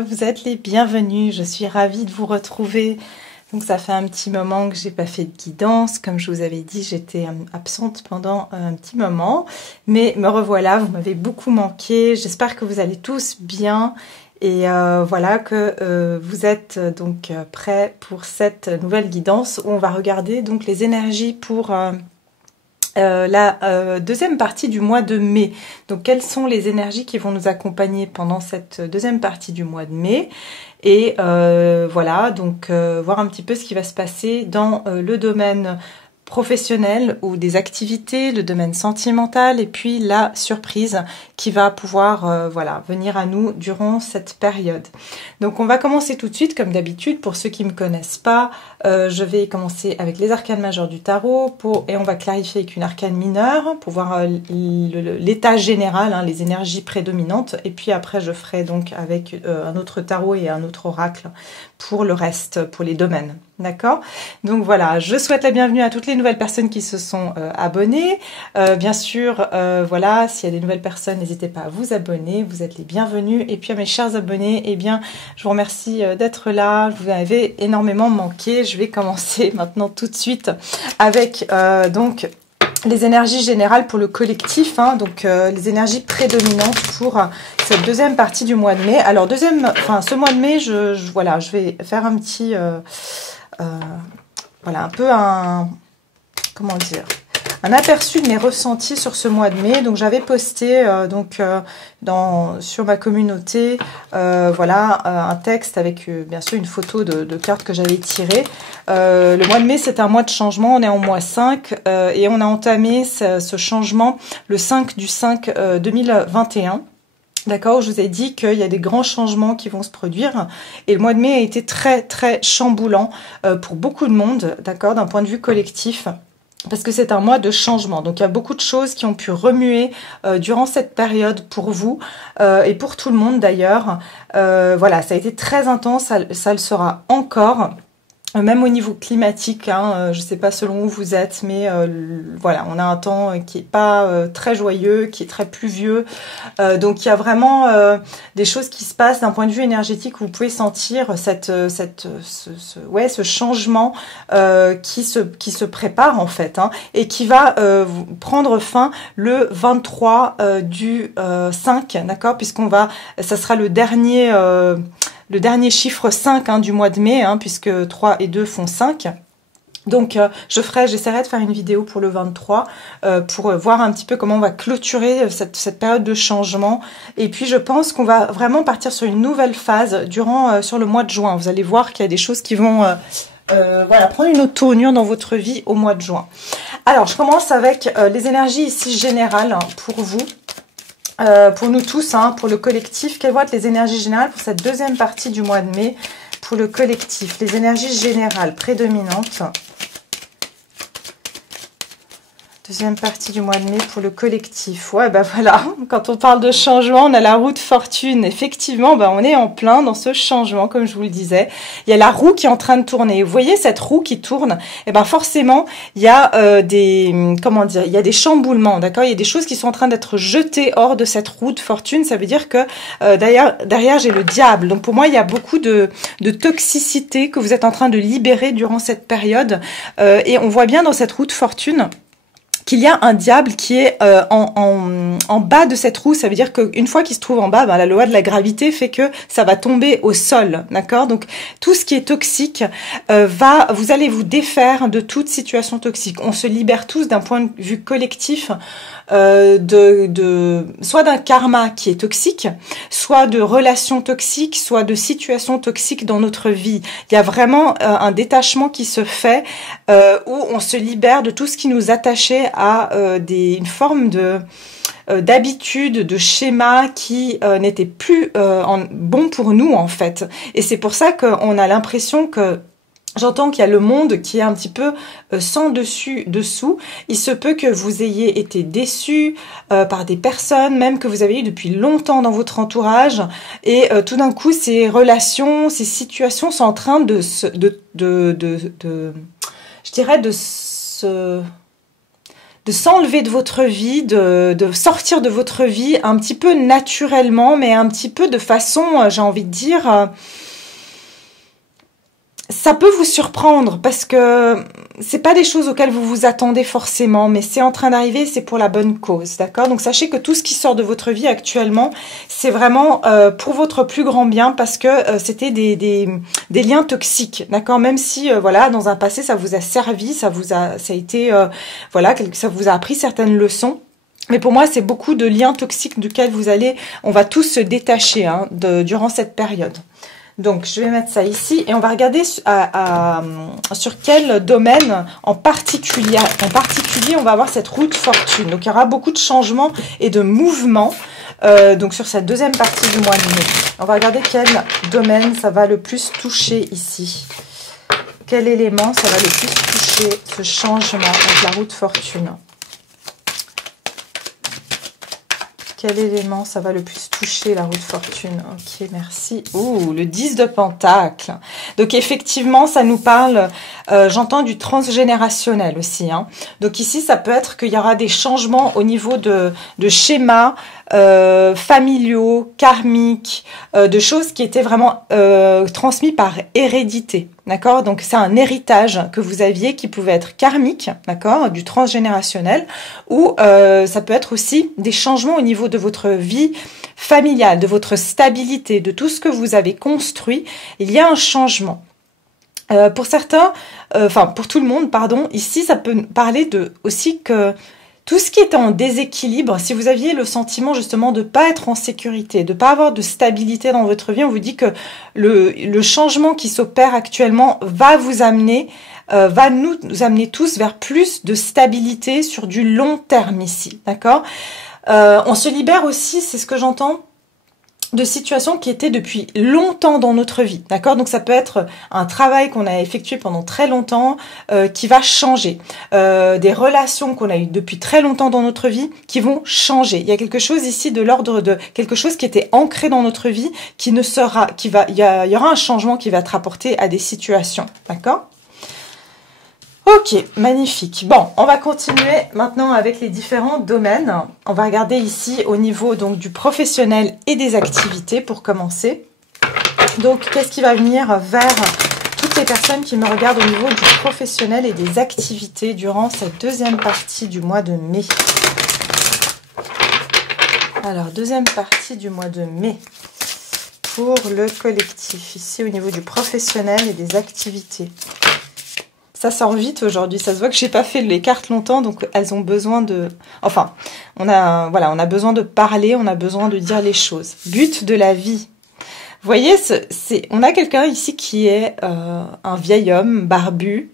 vous êtes les bienvenus, je suis ravie de vous retrouver. Donc ça fait un petit moment que j'ai pas fait de guidance, comme je vous avais dit, j'étais absente pendant un petit moment, mais me revoilà, vous m'avez beaucoup manqué, j'espère que vous allez tous bien et voilà que vous êtes donc prêts pour cette nouvelle guidance où on va regarder donc les énergies pour la deuxième partie du mois de mai. Donc quelles sont les énergies qui vont nous accompagner pendant cette deuxième partie du mois de mai, et voilà, donc voir un petit peu ce qui va se passer dans le domaine professionnel ou des activités, le domaine sentimental et puis la surprise qui va pouvoir voilà, venir à nous durant cette période. Donc on va commencer tout de suite comme d'habitude. Pour ceux qui ne me connaissent pas, je vais commencer avec les arcanes majeures du tarot et on va clarifier avec une arcane mineure pour voir l'état général, hein, les énergies prédominantes, et puis après je ferai donc avec un autre tarot et un autre oracle pour le reste, pour les domaines. D'accord? Donc voilà, je souhaite la bienvenue à toutes les nouvelles personnes qui se sont abonnées. Bien sûr, voilà, s'il y a des nouvelles personnes, n'hésitez pas à vous abonner, vous êtes les bienvenus. Et puis à mes chers abonnés, eh bien, je vous remercie d'être là, vous avez énormément manqué. Je vais commencer maintenant tout de suite avec donc les énergies générales pour le collectif, hein, donc les énergies prédominantes pour cette deuxième partie du mois de mai. Alors ce mois de mai, voilà, je vais faire un petit voilà, un peu comment dire, un aperçu de mes ressentis sur ce mois de mai. Donc j'avais posté sur ma communauté voilà, un texte avec bien sûr une photo de cartes que j'avais tirées. Le mois de mai, c'est un mois de changement, on est en mois 5 et on a entamé ce changement le 5 du 5 2021. D'accord, je vous ai dit qu'il y a des grands changements qui vont se produire et le mois de mai a été très très chamboulant pour beaucoup de monde, d'accord, d'un point de vue collectif, parce que c'est un mois de changement. Donc il y a beaucoup de choses qui ont pu remuer durant cette période pour vous et pour tout le monde d'ailleurs. Voilà, ça a été très intense, ça le sera encore. Même au niveau climatique, hein, je ne sais pas selon où vous êtes, mais voilà, on a un temps qui n'est pas très joyeux, qui est très pluvieux. Donc il y a vraiment des choses qui se passent d'un point de vue énergétique où vous pouvez sentir ce changement qui se prépare en fait, hein, et qui va prendre fin le 23 du 5, d'accord, ça sera le dernier chiffre 5 hein, du mois de mai, hein, puisque 3 et 2 font 5. Donc j'essaierai de faire une vidéo pour le 23 pour voir un petit peu comment on va clôturer cette période de changement. Et puis je pense qu'on va vraiment partir sur une nouvelle phase sur le mois de juin. Vous allez voir qu'il y a des choses qui vont voilà, prendre une autre tournure dans votre vie au mois de juin. Alors je commence avec les énergies ici générales, hein, pour vous. Pour nous tous, hein, pour le collectif, quelles vont être les énergies générales pour cette deuxième partie du mois de mai pour le collectif? Les énergies générales prédominantes. Deuxième partie du mois de mai pour le collectif. Ouais, bah voilà, quand on parle de changement, on a la roue de fortune. Effectivement, bah on est en plein dans ce changement, comme je vous le disais. Il y a la roue qui est en train de tourner. Vous voyez cette roue qui tourne? Et ben forcément, il y a il y a des chamboulements, d'accord? Il y a des choses qui sont en train d'être jetées hors de cette roue de fortune. Ça veut dire que derrière j'ai le diable. Donc pour moi, il y a beaucoup de toxicité que vous êtes en train de libérer durant cette période. Et on voit bien dans cette roue de fortune qu'il y a un diable qui est en bas de cette roue. Ça veut dire qu'une fois qu'il se trouve en bas, la loi de la gravité fait que ça va tomber au sol, d'accord? Donc tout ce qui est toxique vous allez vous défaire de toute situation toxique. On se libère tous d'un point de vue collectif soit d'un karma qui est toxique, soit de relations toxiques, soit de situations toxiques dans notre vie. Il y a vraiment un détachement qui se fait où on se libère de tout ce qui nous attachait à une forme d'habitude, de schéma qui n'était plus bon pour nous en fait. Et c'est pour ça qu'on a l'impression que j'entends qu'il y a le monde qui est un petit peu sans dessous. Il se peut que vous ayez été déçus par des personnes, même que vous avez eu depuis longtemps dans votre entourage, et tout d'un coup, ces relations, ces situations sont en train de de s'enlever de votre vie, de sortir de votre vie un petit peu naturellement, mais un petit peu de façon, j'ai envie de dire, ça peut vous surprendre parce que c'est pas des choses auxquelles vous vous attendez forcément, mais c'est en train d'arriver, c'est pour la bonne cause, d'accord? Donc sachez que tout ce qui sort de votre vie actuellement, c'est vraiment pour votre plus grand bien parce que c'était des liens toxiques, d'accord? Même si voilà, dans un passé ça vous a servi, ça a été voilà, ça vous a appris certaines leçons. Mais pour moi, c'est beaucoup de liens toxiques duquel on va tous se détacher hein, durant cette période. Donc, je vais mettre ça ici et on va regarder sur quel domaine en particulier. En particulier, on va avoir cette roue de fortune. Donc, il y aura beaucoup de changements et de mouvements. Donc, sur cette deuxième partie du mois de mai. On va regarder quel domaine ça va le plus toucher ici. Quel élément ça va le plus toucher ce changement avec la roue de fortune. Quel élément ça va le plus toucher la roue de fortune? Ok, merci. Ouh, le 10 de Pentacle. Donc effectivement, ça nous parle, j'entends du transgénérationnel aussi. Hein. Donc ici, ça peut être qu'il y aura des changements au niveau de schémas familiaux, karmiques, de choses qui étaient vraiment transmises par hérédité. D'accord? Donc c'est un héritage que vous aviez qui pouvait être karmique, d'accord, du transgénérationnel, ou ça peut être aussi des changements au niveau de votre vie familiale, de votre stabilité, de tout ce que vous avez construit. Il y a un changement. Pour certains, enfin pour tout le monde, pardon, ici ça peut parler de aussi que tout ce qui est en déséquilibre, si vous aviez le sentiment justement de ne pas être en sécurité, de ne pas avoir de stabilité dans votre vie, on vous dit que le changement qui s'opère actuellement va vous amener, va nous amener tous vers plus de stabilité sur du long terme ici, d'accord? On se libère aussi, c'est ce que j'entends, de situations qui étaient depuis longtemps dans notre vie, d'accord? Donc ça peut être un travail qu'on a effectué pendant très longtemps qui va changer, des relations qu'on a eues depuis très longtemps dans notre vie qui vont changer. Il y a quelque chose ici de l'ordre de quelque chose qui était ancré dans notre vie qui ne sera, il y aura un changement qui va être apporté à des situations, d'accord? Ok, magnifique. Bon, on va continuer maintenant avec les différents domaines. On va regarder ici au niveau donc du professionnel et des activités pour commencer. Donc, qu'est-ce qui va venir vers toutes les personnes qui me regardent au niveau du professionnel et des activités durant cette deuxième partie du mois de mai? Alors, deuxième partie du mois de mai pour le collectif, ici au niveau du professionnel et des activités. Ça sort vite aujourd'hui, ça se voit que j'ai pas fait les cartes longtemps, donc elles ont besoin de... Enfin, on a besoin de parler, on a besoin de dire les choses. But de la vie. Vous voyez, on a quelqu'un ici qui est un vieil homme barbu,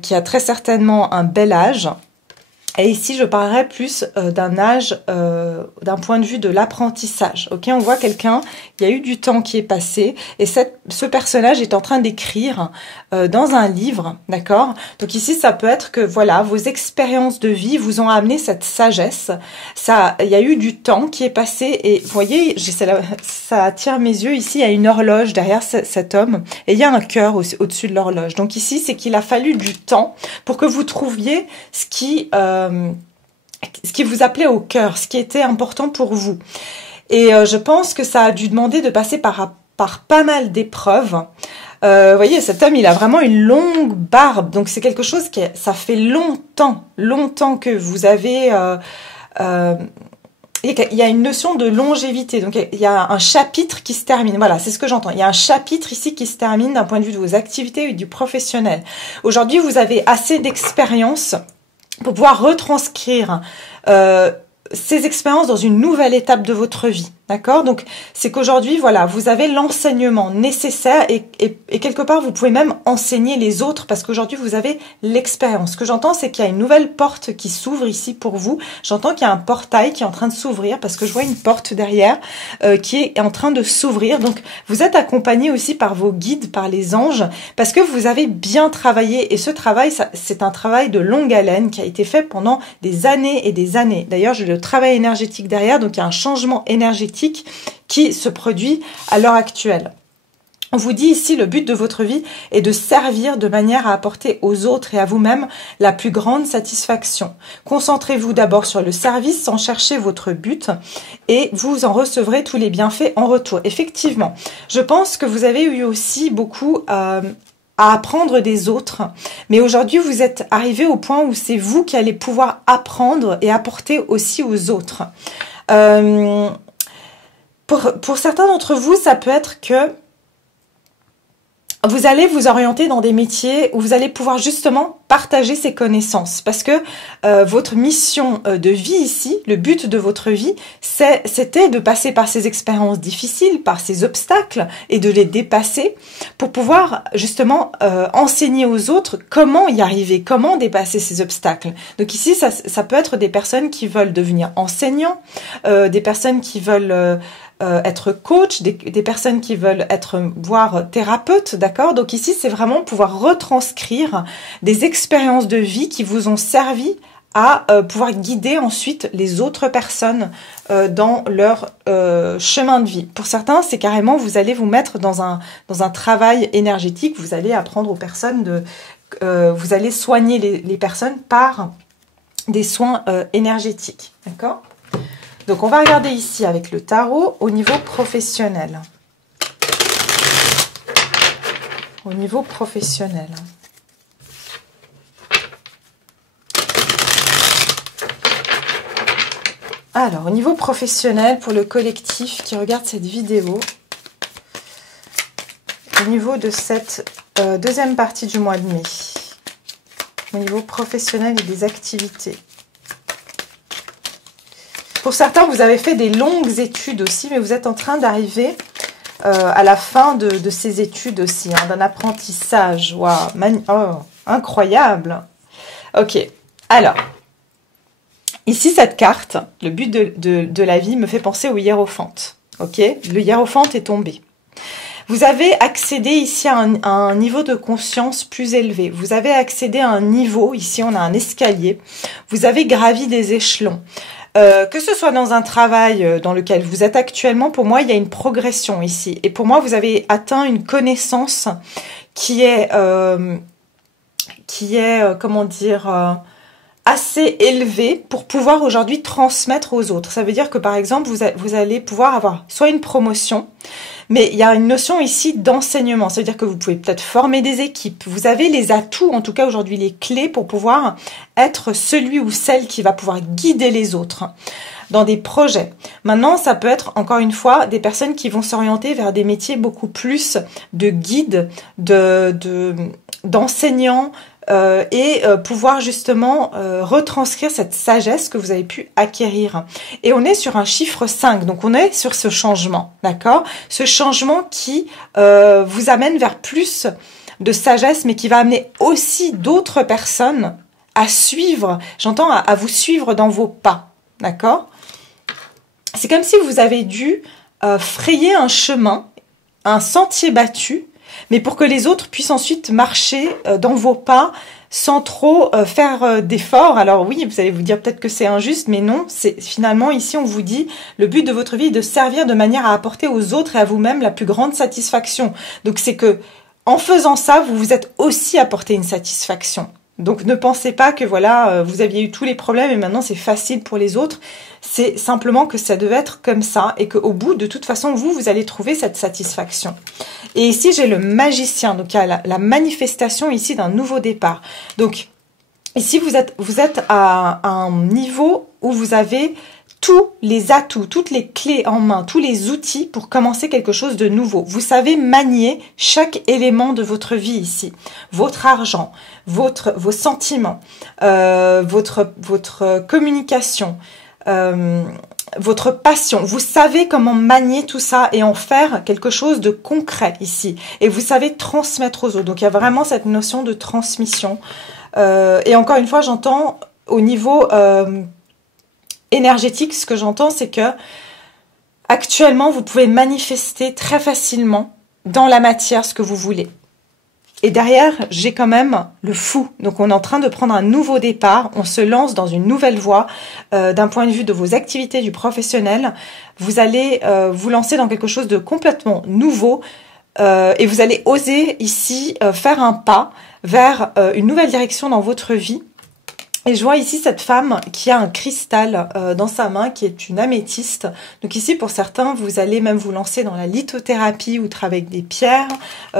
qui a très certainement un bel âge. Et ici, je parlerai plus d'un âge, d'un point de vue de l'apprentissage. Ok, on voit quelqu'un, il y a eu du temps qui est passé, et ce personnage est en train d'écrire dans un livre, d'accord? Donc ici, ça peut être que voilà, vos expériences de vie vous ont amené cette sagesse. Il y a eu du temps qui est passé, et vous voyez, ça attire mes yeux. Ici, il y a une horloge derrière cet homme, et il y a un cœur au-dessus de l'horloge. Donc ici, c'est qu'il a fallu du temps pour que vous trouviez ce qui vous appelait au cœur, ce qui était important pour vous. Et je pense que ça a dû demander de passer par pas mal d'épreuves. Vous voyez, cet homme, il a vraiment une longue barbe. Donc, c'est quelque chose ça fait longtemps que vous avez... il y a une notion de longévité. Donc, il y a un chapitre qui se termine. Voilà, c'est ce que j'entends. Il y a un chapitre ici qui se termine d'un point de vue de vos activités et du professionnel. Aujourd'hui, vous avez assez d'expérience pour pouvoir retranscrire ces expériences dans une nouvelle étape de votre vie, d'accord? Donc, c'est qu'aujourd'hui, voilà, vous avez l'enseignement nécessaire et quelque part, vous pouvez même enseigner les autres parce qu'aujourd'hui, vous avez l'expérience. Ce que j'entends, c'est qu'il y a une nouvelle porte qui s'ouvre ici pour vous. J'entends qu'il y a un portail qui est en train de s'ouvrir parce que je vois une porte derrière qui est en train de s'ouvrir. Donc, vous êtes accompagné aussi par vos guides, par les anges, parce que vous avez bien travaillé. Et ce travail, c'est un travail de longue haleine qui a été fait pendant des années et des années. D'ailleurs, j'ai le travail énergétique derrière, donc il y a un changement énergétique qui se produit à l'heure actuelle. On vous dit ici, le but de votre vie est de servir de manière à apporter aux autres et à vous-même la plus grande satisfaction. Concentrez-vous d'abord sur le service sans chercher votre but et vous en recevrez tous les bienfaits en retour. Effectivement, je pense que vous avez eu aussi beaucoup à apprendre des autres, mais aujourd'hui vous êtes arrivé au point où c'est vous qui allez pouvoir apprendre et apporter aussi aux autres. Pour certains d'entre vous, ça peut être que vous allez vous orienter dans des métiers où vous allez pouvoir justement partager ces connaissances parce que votre mission de vie ici, le but de votre vie, c'était de passer par ces expériences difficiles, par ces obstacles et de les dépasser pour pouvoir justement enseigner aux autres comment y arriver, comment dépasser ces obstacles. Donc ici, ça peut être des personnes qui veulent devenir enseignants, des personnes qui veulent être coach, des personnes qui veulent être voire thérapeute, d'accord? Donc ici, c'est vraiment pouvoir retranscrire des expériences de vie qui vous ont servi à pouvoir guider ensuite les autres personnes dans leur chemin de vie. Pour certains, c'est carrément, vous allez vous mettre dans un travail énergétique, vous allez apprendre aux personnes vous allez soigner les personnes par des soins énergétiques, d'accord? Donc, on va regarder ici avec le tarot au niveau professionnel. Au niveau professionnel. Alors, au niveau professionnel, pour le collectif qui regarde cette vidéo, au niveau de cette deuxième partie du mois de mai, au niveau professionnel et des activités. Pour certains, vous avez fait des longues études aussi, mais vous êtes en train d'arriver à la fin de ces études aussi, hein, d'un apprentissage. Waouh, oh, incroyable. Ok, alors, ici, cette carte, le but de la vie me fait penser au hiérophante. Ok, le hiérophante est tombé. Vous avez accédé ici à un niveau de conscience plus élevé. Vous avez accédé à un niveau, ici on a un escalier. Vous avez gravi des échelons. Que ce soit dans un travail dans lequel vous êtes actuellement, pour moi, il y a une progression ici. Et pour moi, vous avez atteint une connaissance qui est comment dire, assez élevée pour pouvoir aujourd'hui transmettre aux autres. Ça veut dire que, par exemple, vous allez pouvoir avoir soit une promotion, mais il y a une notion ici d'enseignement. Ça veut dire que vous pouvez peut-être former des équipes. Vous avez les atouts, en tout cas aujourd'hui les clés pour pouvoir être celui ou celle qui va pouvoir guider les autres dans des projets. Maintenant, ça peut être, encore une fois, des personnes qui vont s'orienter vers des métiers beaucoup plus de guides, d'enseignants, et pouvoir justement retranscrire cette sagesse que vous avez pu acquérir. Et on est sur un chiffre 5, donc on est sur ce changement, d'accord? Ce changement qui vous amène vers plus de sagesse, mais qui va amener aussi d'autres personnes à suivre, j'entends à vous suivre dans vos pas, d'accord? C'est comme si vous avez dû frayer un chemin, un sentier battu, mais pour que les autres puissent ensuite marcher dans vos pas sans trop faire d'efforts. Alors oui, vous allez vous dire peut-être que c'est injuste, mais non, c'est finalement ici on vous dit le but de votre vie est de servir de manière à apporter aux autres et à vous-même la plus grande satisfaction. Donc c'est que en faisant ça, vous vous êtes aussi apporté une satisfaction. Donc ne pensez pas que voilà, vous aviez eu tous les problèmes et maintenant c'est facile pour les autres. C'est simplement que ça devait être comme ça et qu'au bout, de toute façon, vous allez trouver cette satisfaction. Et ici, j'ai le magicien, donc il y a la manifestation ici d'un nouveau départ. Donc ici, vous êtes à un niveau où vous avez tous les atouts, toutes les clés en main, tous les outils pour commencer quelque chose de nouveau. Vous savez manier chaque élément de votre vie ici. Votre argent, vos sentiments, votre communication, votre passion. Vous savez comment manier tout ça et en faire quelque chose de concret ici. Et vous savez transmettre aux autres. Donc il y a vraiment cette notion de transmission. Et encore une fois, j'entends au niveau énergétique, ce que j'entends, c'est que actuellement, vous pouvez manifester très facilement dans la matière ce que vous voulez. Et derrière, j'ai quand même le fou. Donc, on est en train de prendre un nouveau départ. On se lance dans une nouvelle voie d'un point de vue de vos activités, du professionnel. Vous allez vous lancer dans quelque chose de complètement nouveau. et vous allez oser ici faire un pas vers une nouvelle direction dans votre vie. Et je vois ici cette femme qui a un cristal dans sa main, qui est une améthyste. Donc ici, pour certains, vous allez même vous lancer dans la lithothérapie ou travailler avec des pierres.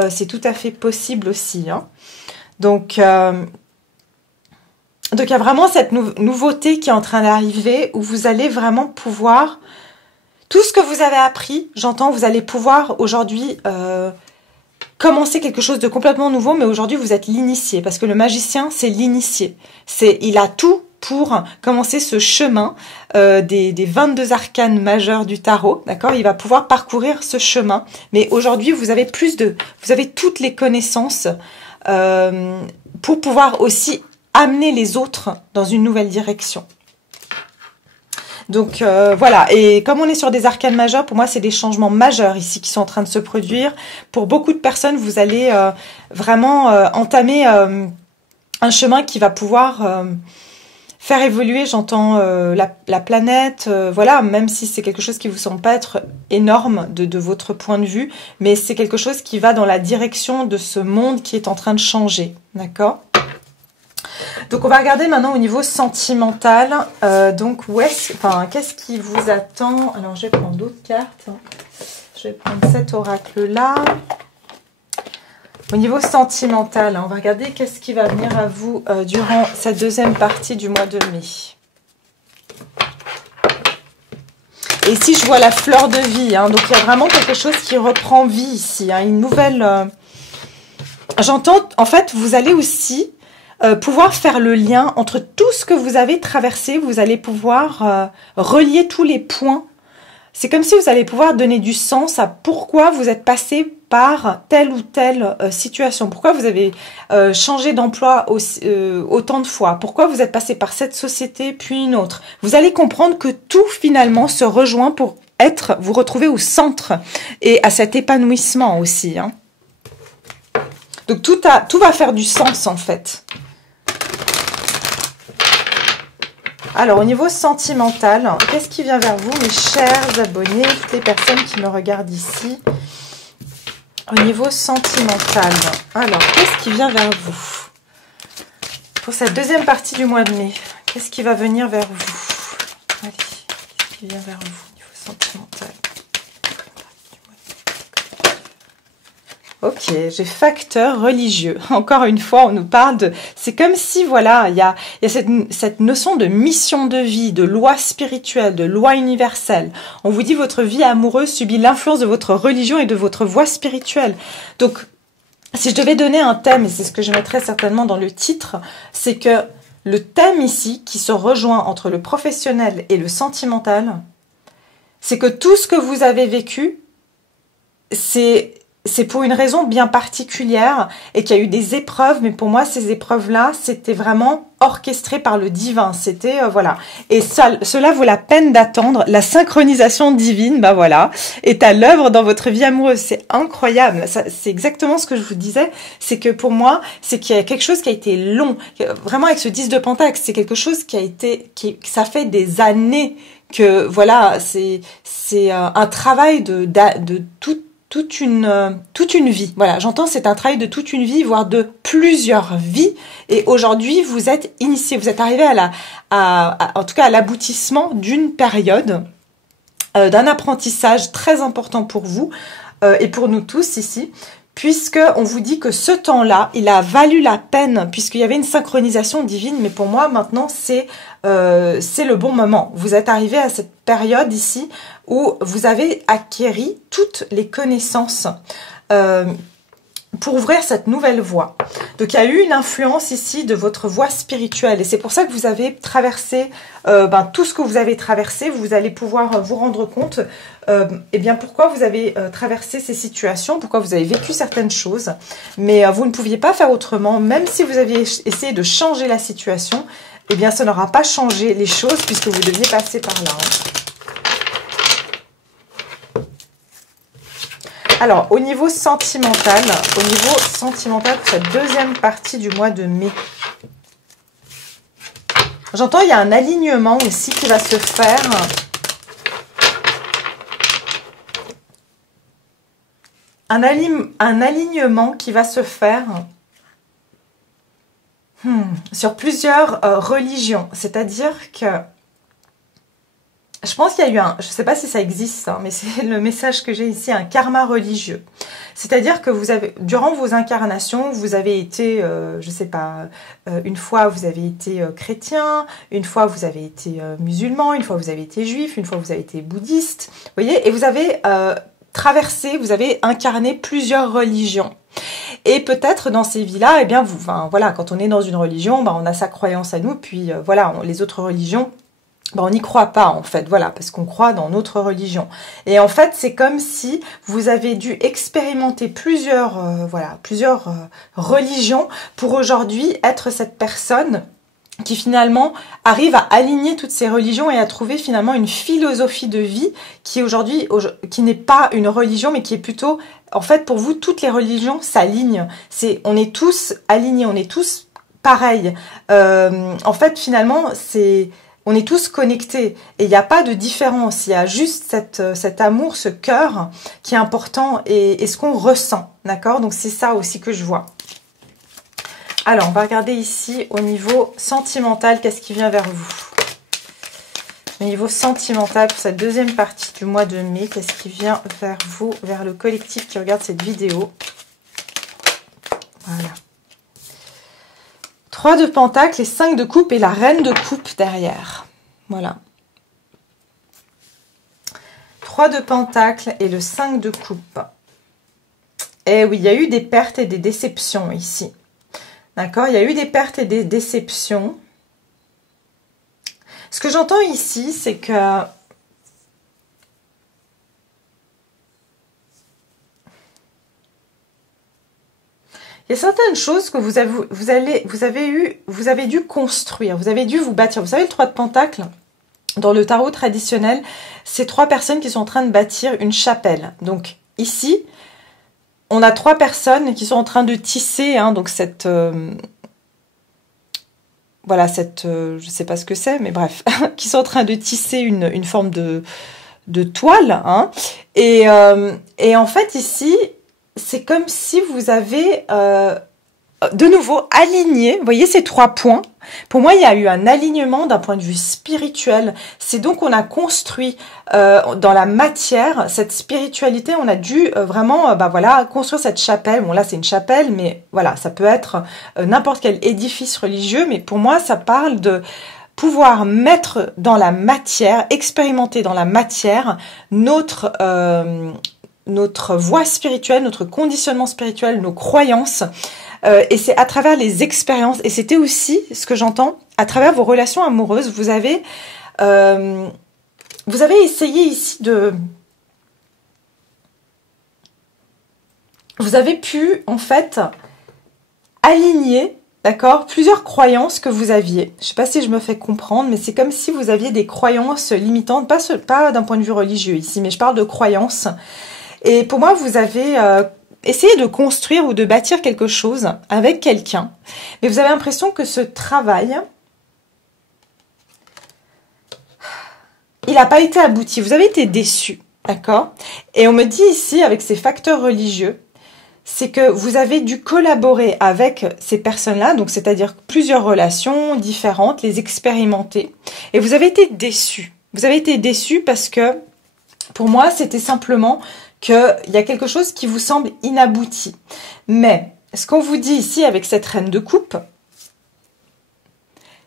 C'est tout à fait possible aussi. Hein. Donc, il y a vraiment cette nouveauté qui est en train d'arriver, où vous allez vraiment pouvoir... Tout ce que vous avez appris, j'entends, vous allez pouvoir aujourd'hui... commencer quelque chose de complètement nouveau, mais aujourd'hui vous êtes l'initié, parce que le magicien c'est l'initié. Il a tout pour commencer ce chemin des 22 arcanes majeurs du tarot, d'accord. Il va pouvoir parcourir ce chemin, mais aujourd'hui vous avez toutes les connaissances pour pouvoir aussi amener les autres dans une nouvelle direction. Donc voilà, et comme on est sur des arcanes majeures, pour moi c'est des changements majeurs ici qui sont en train de se produire. Pour beaucoup de personnes, vous allez vraiment entamer un chemin qui va pouvoir faire évoluer, j'entends, la planète, voilà, même si c'est quelque chose qui vous semble pas être énorme de votre point de vue, mais c'est quelque chose qui va dans la direction de ce monde qui est en train de changer, d'accord ? Donc on va regarder maintenant au niveau sentimental. Donc qu'est-ce qui vous attend? Alors je vais prendre d'autres cartes. Je vais prendre cet oracle-là. Au niveau sentimental, on va regarder qu'est-ce qui va venir à vous durant cette deuxième partie du mois de mai. Et ici je vois la fleur de vie. Hein, donc il y a vraiment quelque chose qui reprend vie ici. Hein, une nouvelle... J'entends, en fait, vous allez aussi... pouvoir faire le lien entre tout ce que vous avez traversé, vous allez pouvoir relier tous les points. C'est comme si vous allez pouvoir donner du sens à pourquoi vous êtes passé par telle ou telle situation, pourquoi vous avez changé d'emploi autant de fois, pourquoi vous êtes passé par cette société puis une autre. Vous allez comprendre que tout finalement se rejoint pour vous retrouver au centre et à cet épanouissement aussi. Hein. Donc tout va faire du sens en fait. Alors, au niveau sentimental, qu'est-ce qui vient vers vous, mes chers abonnés, toutes les personnes qui me regardent ici? Au niveau sentimental, alors, qu'est-ce qui vient vers vous? Pour cette deuxième partie du mois de mai, qu'est-ce qui va venir vers vous? Allez, qu'est-ce qui vient vers vous au niveau sentimental? Ok, j'ai facteur religieux. Encore une fois, on nous parle de... C'est comme si, voilà, il y a cette notion de mission de vie, de loi spirituelle, de loi universelle. On vous dit votre vie amoureuse subit l'influence de votre religion et de votre voie spirituelle. Donc, si je devais donner un thème, et c'est ce que je mettrais certainement dans le titre, c'est que le thème ici, qui se rejoint entre le professionnel et le sentimental, c'est que tout ce que vous avez vécu, c'est pour une raison bien particulière et qu'il y a eu des épreuves, mais pour moi, ces épreuves-là, c'était vraiment orchestré par le divin. C'était, voilà. Et cela vaut la peine d'attendre. La synchronisation divine, bah voilà, est à l'œuvre dans votre vie amoureuse. C'est incroyable. C'est exactement ce que je vous disais. C'est que pour moi, c'est qu'il y a quelque chose qui a été long. Vraiment, avec ce 10 de Pentacle, c'est quelque chose qui a été, ça fait des années que, voilà, c'est un travail de toute une vie. Voilà, j'entends, c'est un travail de toute une vie, voire de plusieurs vies. Et aujourd'hui, vous êtes initié, vous êtes arrivé en tout cas à l'aboutissement d'une période, d'un apprentissage très important pour vous et pour nous tous ici, puisque on vous dit que ce temps-là, il a valu la peine, puisqu'il y avait une synchronisation divine. Mais pour moi, maintenant, c'est le bon moment. Vous êtes arrivé à cette période ici où vous avez acquéri toutes les connaissances pour ouvrir cette nouvelle voie. Donc il y a eu une influence ici de votre voie spirituelle et c'est pour ça que vous avez traversé tout ce que vous avez traversé. Vous allez pouvoir vous rendre compte eh bien pourquoi vous avez traversé ces situations, pourquoi vous avez vécu certaines choses, mais vous ne pouviez pas faire autrement. Même si vous aviez essayé de changer la situation, eh bien ça n'aura pas changé les choses puisque vous deviez passer par là. Alors, au niveau sentimental pour cette deuxième partie du mois de mai, j'entends il y a un alignement aussi qui va se faire. un alignement qui va se faire sur plusieurs religions. C'est-à-dire que je pense qu'il y a eu je ne sais pas si ça existe, hein, mais c'est le message que j'ai ici, un karma religieux. C'est-à-dire que vous avez, durant vos incarnations, vous avez été, je ne sais pas, une fois vous avez été chrétien, une fois vous avez été musulman, une fois vous avez été juif, une fois vous avez été bouddhiste, vous voyez, et vous avez traversé, vous avez incarné plusieurs religions. Et peut-être dans ces vies-là, eh bien, voilà, quand on est dans une religion, on a sa croyance à nous, puis voilà, les autres religions, on n'y croit pas en fait, voilà, parce qu'on croit dans notre religion. Et en fait, c'est comme si vous avez dû expérimenter plusieurs religions pour aujourd'hui être cette personne qui finalement arrive à aligner toutes ces religions et à trouver finalement une philosophie de vie qui aujourd'hui, qui n'est pas une religion, mais qui est plutôt, en fait, pour vous, toutes les religions s'alignent. On est tous alignés, on est tous pareils. En fait, finalement, on est tous connectés et il n'y a pas de différence. Il y a juste cet amour, ce cœur qui est important et ce qu'on ressent. D'accord? Donc c'est ça aussi que je vois. Alors, on va regarder ici au niveau sentimental, qu'est-ce qui vient vers vous? Au niveau sentimental, pour cette deuxième partie du mois de mai, qu'est-ce qui vient vers vous, vers le collectif qui regarde cette vidéo? Voilà. 3 de Pentacles et 5 de coupe et la Reine de coupe derrière. Voilà. 3 de Pentacles et le 5 de coupe. Et oui, il y a eu des pertes et des déceptions ici. D'accord? Il y a eu des pertes et des déceptions. Ce que j'entends ici, c'est que il y a certaines choses que vous avez dû construire, vous avez dû vous bâtir. Vous savez, le 3 de Pentacles, dans le tarot traditionnel, c'est 3 personnes qui sont en train de bâtir une chapelle. Donc ici, on a 3 personnes qui sont en train de tisser, hein, donc cette... voilà, je sais pas ce que c'est, mais bref, qui sont en train de tisser une forme de toile. Hein, et en fait, ici... c'est comme si vous avez de nouveau aligné, vous voyez ces 3 points. Pour moi, il y a eu un alignement d'un point de vue spirituel. C'est donc on a construit dans la matière cette spiritualité. On a dû vraiment, voilà, construire cette chapelle. Bon là, c'est une chapelle, mais voilà, ça peut être n'importe quel édifice religieux. Mais pour moi, ça parle de pouvoir mettre dans la matière, expérimenter dans la matière notre voie spirituelle, notre conditionnement spirituel, nos croyances. Et c'est à travers les expériences, et c'était aussi ce que j'entends, à travers vos relations amoureuses, vous avez essayé ici de... Vous avez pu, en fait, aligner, d'accord, plusieurs croyances que vous aviez. Je ne sais pas si je me fais comprendre, mais c'est comme si vous aviez des croyances limitantes, pas d'un point de vue religieux ici, mais je parle de croyances. Et pour moi, vous avez essayé de construire ou de bâtir quelque chose avec quelqu'un. Mais vous avez l'impression que ce travail, il n'a pas été abouti. Vous avez été déçu, d'accord? Et on me dit ici, avec ces facteurs religieux, c'est que vous avez dû collaborer avec ces personnes-là, donc c'est-à-dire plusieurs relations différentes, les expérimenter. Et vous avez été déçu. Vous avez été déçu parce que, pour moi, c'était simplement... qu'il y a quelque chose qui vous semble inabouti. Mais ce qu'on vous dit ici avec cette reine de coupe,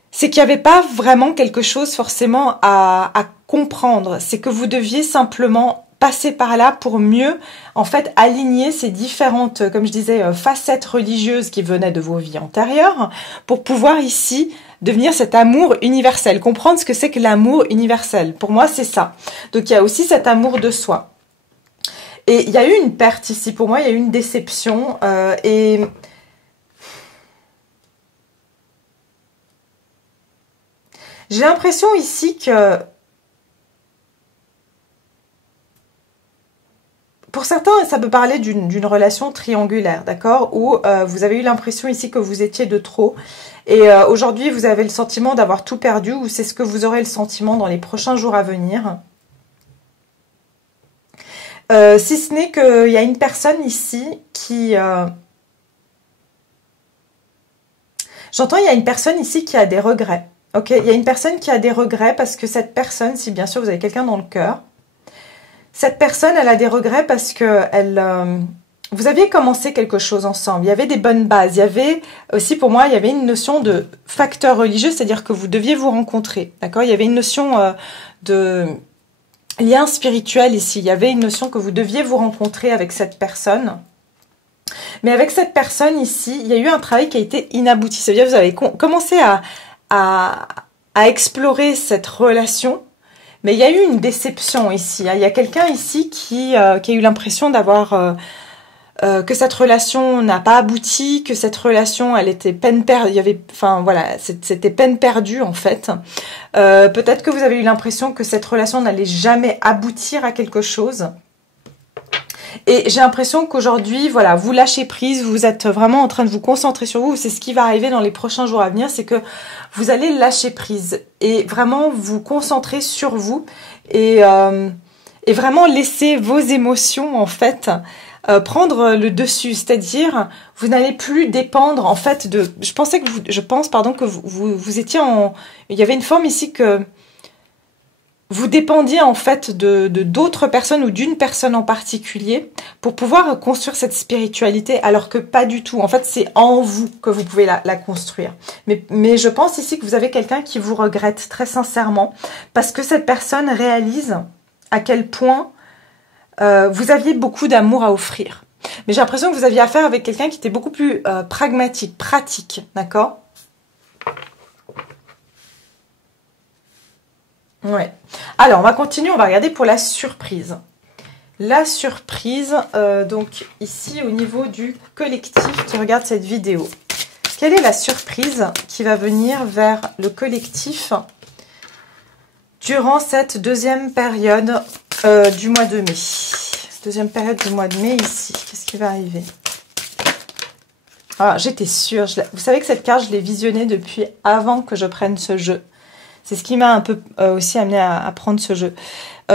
c'est qu'il n'y avait pas vraiment quelque chose forcément à comprendre. C'est que vous deviez simplement passer par là pour mieux, en fait, aligner ces différentes, comme je disais, facettes religieuses qui venaient de vos vies antérieures pour pouvoir ici devenir cet amour universel. Comprendre ce que c'est que l'amour universel. Pour moi, c'est ça. Donc, il y a aussi cet amour de soi. Et il y a eu une perte ici, pour moi, il y a eu une déception. Et j'ai l'impression ici que, pour certains, ça peut parler d'une relation triangulaire, d'accord? Où vous avez eu l'impression ici que vous étiez de trop. Et aujourd'hui, vous avez le sentiment d'avoir tout perdu, ou c'est ce que vous aurez le sentiment dans les prochains jours à venir. Si ce n'est qu'il y a une personne ici qui... J'entends, il y a une personne ici qui a des regrets. Ok, il y a une personne qui a des regrets parce que cette personne, si bien sûr vous avez quelqu'un dans le cœur, cette personne, elle a des regrets parce que vous aviez commencé quelque chose ensemble. Il y avait des bonnes bases. Il y avait aussi, pour moi, il y avait une notion de facteur religieux, c'est-à-dire que vous deviez vous rencontrer. D'accord? Il y avait une notion de lien spirituel ici. Il y avait une notion que vous deviez vous rencontrer avec cette personne. Mais avec cette personne ici, il y a eu un travail qui a été inabouti. C'est-à-dire que vous avez commencé à explorer cette relation, mais il y a eu une déception ici. Il y a quelqu'un ici qui a eu l'impression d'avoir... que cette relation n'a pas abouti, que cette relation, elle était peine perdue, il y avait, enfin voilà, c'était peine perdue en fait. Peut-être que vous avez eu l'impression que cette relation n'allait jamais aboutir à quelque chose. Et j'ai l'impression qu'aujourd'hui, voilà, vous lâchez prise, vous êtes vraiment en train de vous concentrer sur vous. C'est ce qui va arriver dans les prochains jours à venir, c'est que vous allez lâcher prise et vraiment vous concentrer sur vous et vraiment laisser vos émotions en fait prendre le dessus, c'est-à-dire vous n'allez plus dépendre en fait de. Je pense que vous étiez en. Il y avait une forme ici que vous dépendiez en fait de d'autres personnes ou d'une personne en particulier pour pouvoir construire cette spiritualité, alors que pas du tout. En fait, c'est en vous que vous pouvez la construire. Mais je pense ici que vous avez quelqu'un qui vous regrette très sincèrement parce que cette personne réalise à quel point vous aviez beaucoup d'amour à offrir. Mais j'ai l'impression que vous aviez affaire avec quelqu'un qui était beaucoup plus pragmatique, pratique, d'accord? Ouais. Alors, on va continuer, on va regarder pour la surprise. La surprise, donc ici au niveau du collectif qui regarde cette vidéo. Quelle est la surprise qui va venir vers le collectif durant cette deuxième période du mois de mai? Deuxième période du mois de mai ici. Qu'est-ce qui va arriver? Ah, j'étais sûre. Vous savez que cette carte, je l'ai visionnée depuis avant que je prenne ce jeu. C'est ce qui m'a un peu aussi amené à prendre ce jeu.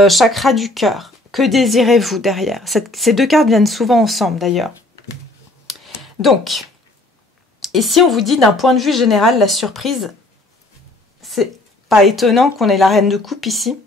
Chakra du cœur. Que désirez-vous derrière? Ces deux cartes viennent souvent ensemble d'ailleurs. Donc, ici on vous dit d'un point de vue général, la surprise, c'est pas étonnant qu'on ait la reine de coupe ici.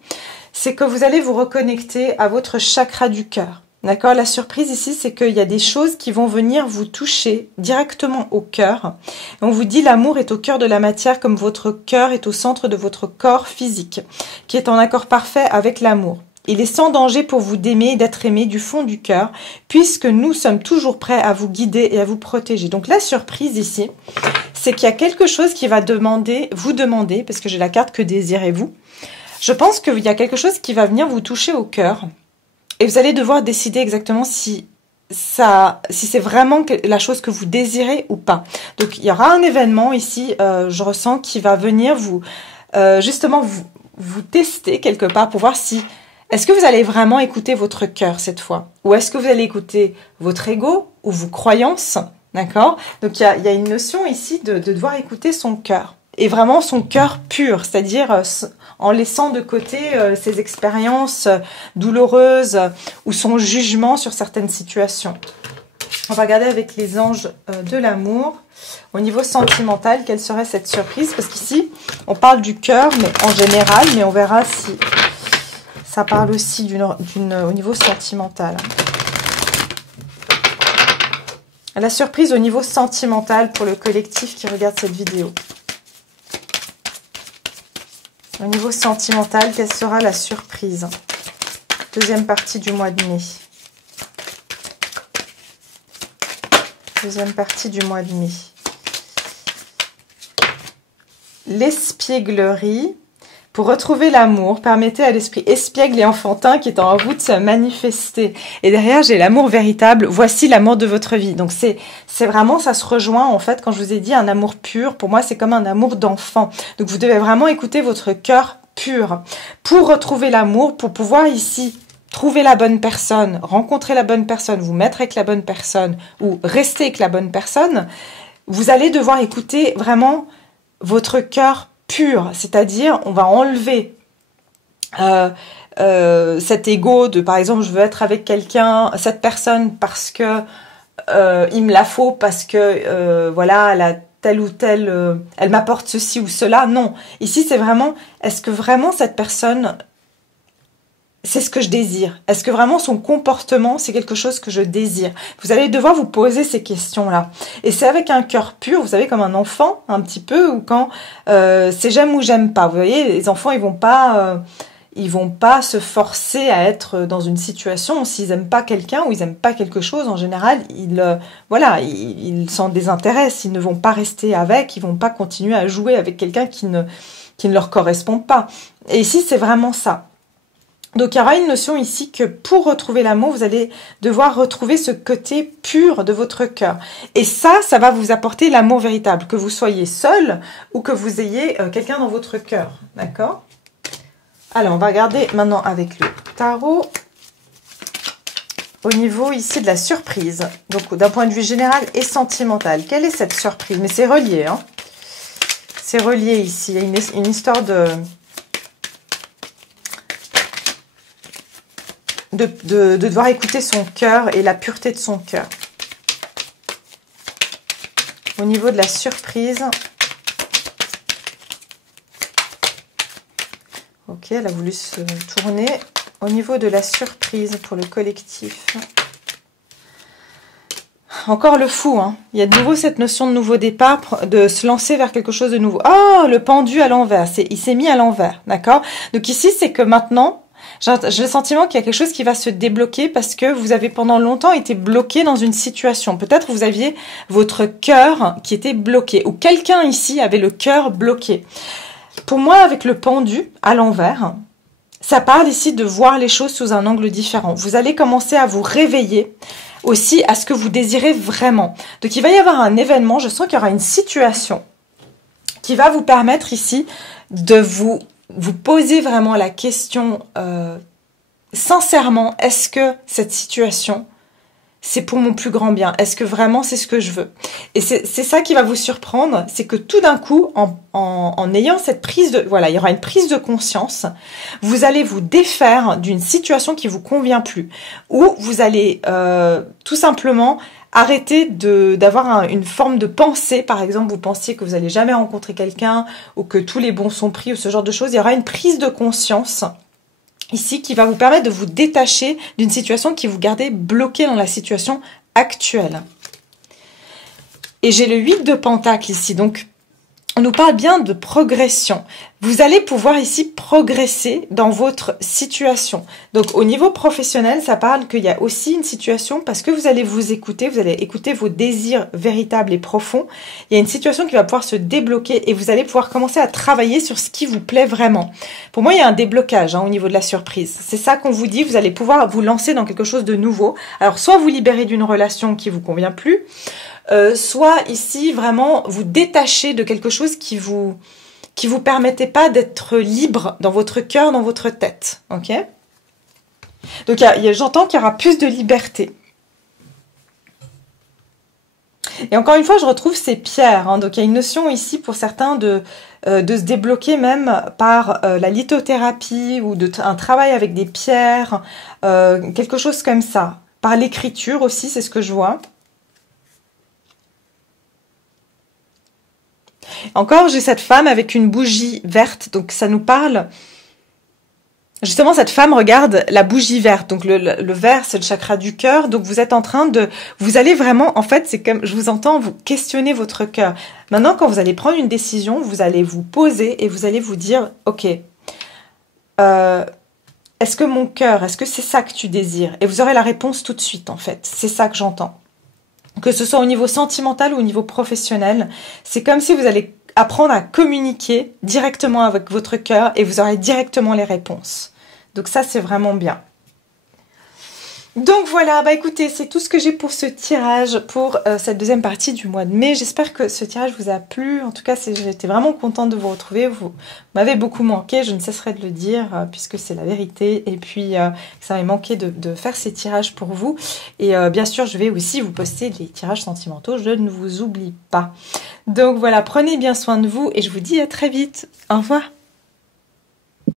C'est que vous allez vous reconnecter à votre chakra du cœur. D'accord? La surprise ici, c'est qu'il y a des choses qui vont venir vous toucher directement au cœur. On vous dit l'amour est au cœur de la matière comme votre cœur est au centre de votre corps physique, qui est en accord parfait avec l'amour. Il est sans danger pour vous d'aimer et d'être aimé du fond du cœur, puisque nous sommes toujours prêts à vous guider et à vous protéger. Donc la surprise ici, c'est qu'il y a quelque chose qui va vous demander, parce que j'ai la carte que désirez-vous. Je pense qu'il y a quelque chose qui va venir vous toucher au cœur. Et vous allez devoir décider exactement si c'est vraiment la chose que vous désirez ou pas. Donc, il y aura un événement ici, je ressens, qui va venir justement vous tester quelque part pour voir si... Est-ce que vous allez vraiment écouter votre cœur cette fois? Ou est-ce que vous allez écouter votre ego ou vos croyances? D'accord? Donc, il y a une notion ici de devoir écouter son cœur. Et vraiment son cœur pur, c'est-à-dire en laissant de côté ses expériences douloureuses ou son jugement sur certaines situations. On va regarder avec les anges de l'amour. Au niveau sentimental, quelle serait cette surprise? Parce qu'ici, on parle du cœur, mais en général, mais on verra si ça parle aussi au niveau sentimental. La surprise au niveau sentimental pour le collectif qui regarde cette vidéo. Au niveau sentimental, quelle sera la surprise? Deuxième partie du mois de mai. Deuxième partie du mois de mai. L'espièglerie. Pour retrouver l'amour, permettez à l'esprit espiègle et enfantin qui est en vous de se manifester. Et derrière, j'ai l'amour véritable. Voici l'amour de votre vie. Donc, c'est vraiment, ça se rejoint, en fait, quand je vous ai dit un amour pur. Pour moi, c'est comme un amour d'enfant. Donc, vous devez vraiment écouter votre cœur pur pour retrouver l'amour, pour pouvoir ici trouver la bonne personne, rencontrer la bonne personne, vous mettre avec la bonne personne ou rester avec la bonne personne. Vous allez devoir écouter vraiment votre cœur pur, c'est-à-dire on va enlever cet ego de, par exemple, je veux être avec quelqu'un, cette personne parce que il me la faut, parce que voilà, elle a telle ou telle, elle m'apporte ceci ou cela. Non, ici c'est vraiment, est-ce que vraiment cette personne, c'est ce que je désire? Est-ce que vraiment son comportement, c'est quelque chose que je désire? Vous allez devoir vous poser ces questions-là. Et c'est avec un cœur pur, vous savez, comme un enfant, un petit peu, ou quand c'est j'aime ou j'aime pas. Vous voyez, les enfants, ils vont pas se forcer à être dans une situation. S'ils aiment pas quelqu'un ou ils aiment pas quelque chose, en général, ils s'en désintéressent. Ils ne vont pas rester avec, ils vont pas continuer à jouer avec quelqu'un qui ne leur correspond pas. Et ici, c'est vraiment ça. Donc, il y aura une notion ici que pour retrouver l'amour, vous allez devoir retrouver ce côté pur de votre cœur. Et ça va vous apporter l'amour véritable, que vous soyez seul ou que vous ayez quelqu'un dans votre cœur. D'accord? Alors, on va regarder maintenant avec le tarot au niveau ici de la surprise. Donc, d'un point de vue général et sentimental. Quelle est cette surprise? Mais c'est relié, hein? C'est relié ici. Il y a une histoire de devoir écouter son cœur et la pureté de son cœur. Au niveau de la surprise. Ok, elle a voulu se tourner. Au niveau de la surprise pour le collectif. Encore le fou, hein. Il y a de nouveau cette notion de nouveau départ, de se lancer vers quelque chose de nouveau. Oh, le pendu à l'envers. Il s'est mis à l'envers, d'accord? Donc ici, c'est que maintenant, j'ai le sentiment qu'il y a quelque chose qui va se débloquer parce que vous avez pendant longtemps été bloqué dans une situation. Peut-être vous aviez votre cœur qui était bloqué ou quelqu'un ici avait le cœur bloqué. Pour moi, avec le pendu à l'envers, ça parle ici de voir les choses sous un angle différent. Vous allez commencer à vous réveiller aussi à ce que vous désirez vraiment. Donc, il va y avoir un événement, je sens qu'il y aura une situation qui va vous permettre ici de vous poser vraiment la question sincèrement, est-ce que cette situation, c'est pour mon plus grand bien? Est-ce que vraiment c'est ce que je veux? Et c'est ça qui va vous surprendre, c'est que tout d'un coup, en ayant cette prise de... Voilà, il y aura une prise de conscience, vous allez vous défaire d'une situation qui vous convient plus. Ou vous allez tout simplement arrêter d'avoir une forme de pensée. Par exemple, vous pensiez que vous n'allez jamais rencontrer quelqu'un ou que tous les bons sont pris ou ce genre de choses. Il y aura une prise de conscience ici qui va vous permettre de vous détacher d'une situation qui vous gardait bloqué dans la situation actuelle. Et j'ai le 8 de Pentacle ici, donc on nous parle bien de progression. Vous allez pouvoir ici progresser dans votre situation. Donc au niveau professionnel, ça parle qu'il y a aussi une situation parce que vous allez vous écouter, vous allez écouter vos désirs véritables et profonds. Il y a une situation qui va pouvoir se débloquer et vous allez pouvoir commencer à travailler sur ce qui vous plaît vraiment. Pour moi, il y a un déblocage au niveau de la surprise. C'est ça qu'on vous dit, vous allez pouvoir vous lancer dans quelque chose de nouveau. Alors soit vous libérez d'une relation qui vous convient plus, soit ici vraiment vous détachez de quelque chose qui vous permettait pas d'être libre dans votre cœur, dans votre tête, ok? Donc j'entends qu'il y aura plus de liberté. Et encore une fois, je retrouve ces pierres, hein, donc il y a une notion ici pour certains de se débloquer même par la lithothérapie ou un travail avec des pierres, quelque chose comme ça. Par l'écriture aussi, c'est ce que je vois. Encore, j'ai cette femme avec une bougie verte, donc ça nous parle... Justement, cette femme regarde la bougie verte, donc le vert, c'est le chakra du cœur, donc vous êtes en train de... Vous allez vraiment, en fait, c'est comme, je vous entends, vous questionner votre cœur. Maintenant, quand vous allez prendre une décision, vous allez vous poser et vous allez vous dire, ok, est-ce que mon cœur, est-ce que c'est ça que tu désires? Et vous aurez la réponse tout de suite, en fait, c'est ça que j'entends. Que ce soit au niveau sentimental ou au niveau professionnel, c'est comme si vous allez apprendre à communiquer directement avec votre cœur et vous aurez directement les réponses. Donc ça, c'est vraiment bien. Donc voilà, bah écoutez, c'est tout ce que j'ai pour ce tirage, pour cette deuxième partie du mois de mai. J'espère que ce tirage vous a plu. En tout cas, j'étais vraiment contente de vous retrouver. Vous m'avez beaucoup manqué, je ne cesserai de le dire, puisque c'est la vérité. Et puis, ça m'a manqué de faire ces tirages pour vous. Et bien sûr, je vais aussi vous poster les tirages sentimentaux. Je ne vous oublie pas. Donc voilà, prenez bien soin de vous et je vous dis à très vite. Au revoir.